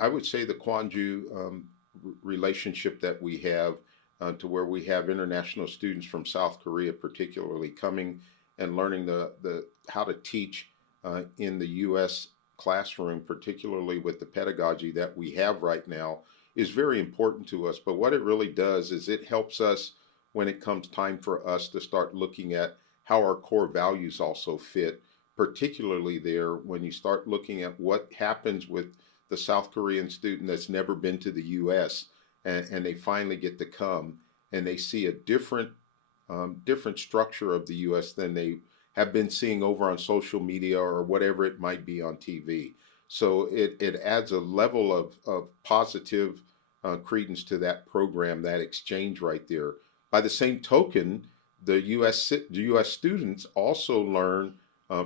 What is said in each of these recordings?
I would say the Kwanju relationship that we have to where we have international students from South Korea, particularly coming and learning the how to teach in the U.S. classroom, particularly with the pedagogy that we have right now, is very important to us. But what it really does is it helps us when it comes time for us to start looking at how our core values also fit, particularly there when you start looking at what happens with the South Korean student that's never been to the U.S. And they finally get to come and they see a different structure of the U.S. than they have been seeing over on social media or whatever it might be on TV. So it adds a level of positive credence to that program, that exchange right there. By the same token, the U.S. students also learn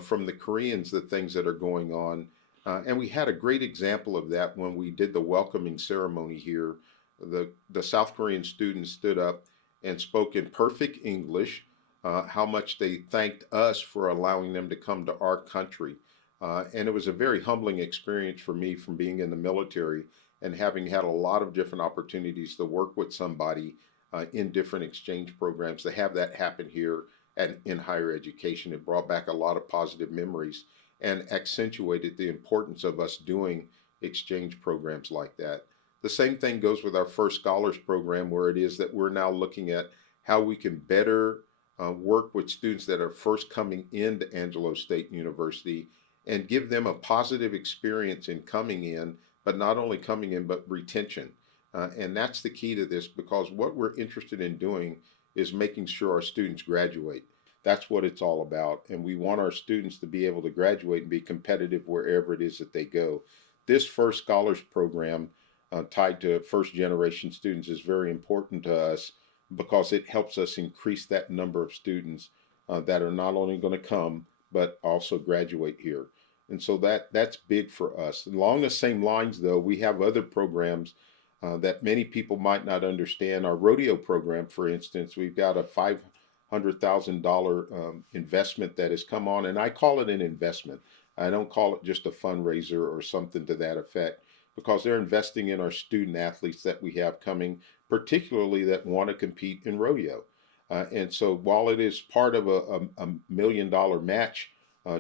from the Koreans the things that are going on. And we had a great example of that when we did the welcoming ceremony here. The South Korean students stood up and spoke in perfect English how much they thanked us for allowing them to come to our country. And it was a very humbling experience for me from being in the military and having had a lot of different opportunities to work with somebody in different exchange programs. To have that happen here in higher education, it brought back a lot of positive memories and accentuated the importance of us doing exchange programs like that. The same thing goes with our First Scholars program, where it is that we're now looking at how we can better work with students that are first coming into Angelo State University and give them a positive experience in coming in, but not only coming in, but retention. And that's the key to this, because what we're interested in doing is making sure our students graduate. That's what it's all about. And we want our students to be able to graduate and be competitive wherever it is that they go. This First Scholars program tied to first generation students is very important to us because it helps us increase that number of students that are not only going to come, but also graduate here. And so that's big for us. Along the same lines, though, we have other programs that many people might not understand. Our rodeo program, for instance, we've got a $500,000 investment that has come on, and I call it an investment. I don't call it just a fundraiser or something to that effect, because they're investing in our student athletes that we have coming, particularly that want to compete in rodeo. And so while it is part of a $1 million match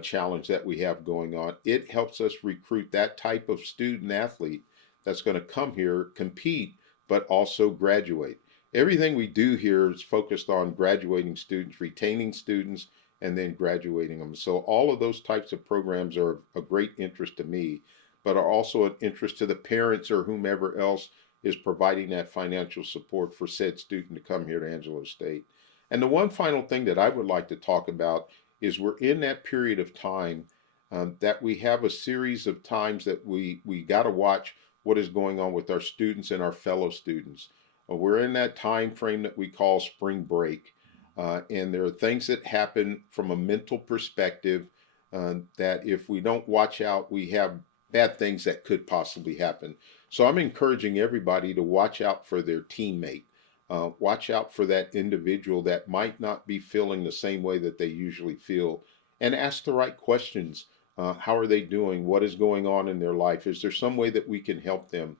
challenge that we have going on, it helps us recruit that type of student athlete that's going to come here, compete, but also graduate. Everything we do here is focused on graduating students, retaining students, and then graduating them. So all of those types of programs are of great interest to me, but are also an interest to the parents or whomever else is providing that financial support for said student to come here to Angelo State. And the one final thing that I would like to talk about is we're in that period of time that we have a series of times that we got to watch what is going on with our students and our fellow students. We're in that time frame that we call spring break. And there are things that happen from a mental perspective that if we don't watch out, we have bad things that could possibly happen. So I'm encouraging everybody to watch out for their teammate. Watch out for that individual that might not be feeling the same way that they usually feel, and ask the right questions. How are they doing? What is going on in their life? Is there some way that we can help them?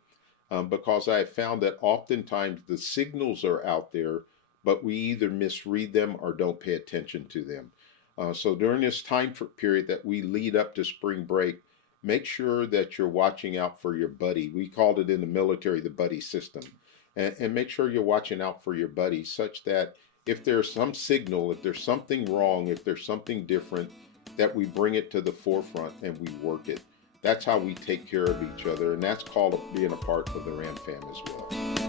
Because I have found that oftentimes the signals are out there, but we either misread them or don't pay attention to them. So during this time period that we lead up to spring break, make sure that you're watching out for your buddy. We called it in the military the buddy system. And make sure you're watching out for your buddy, such that if there's some signal, if there's something wrong, if there's something different, that we bring it to the forefront and we work it. That's how we take care of each other, and that's called being a part of the RAM fam as well.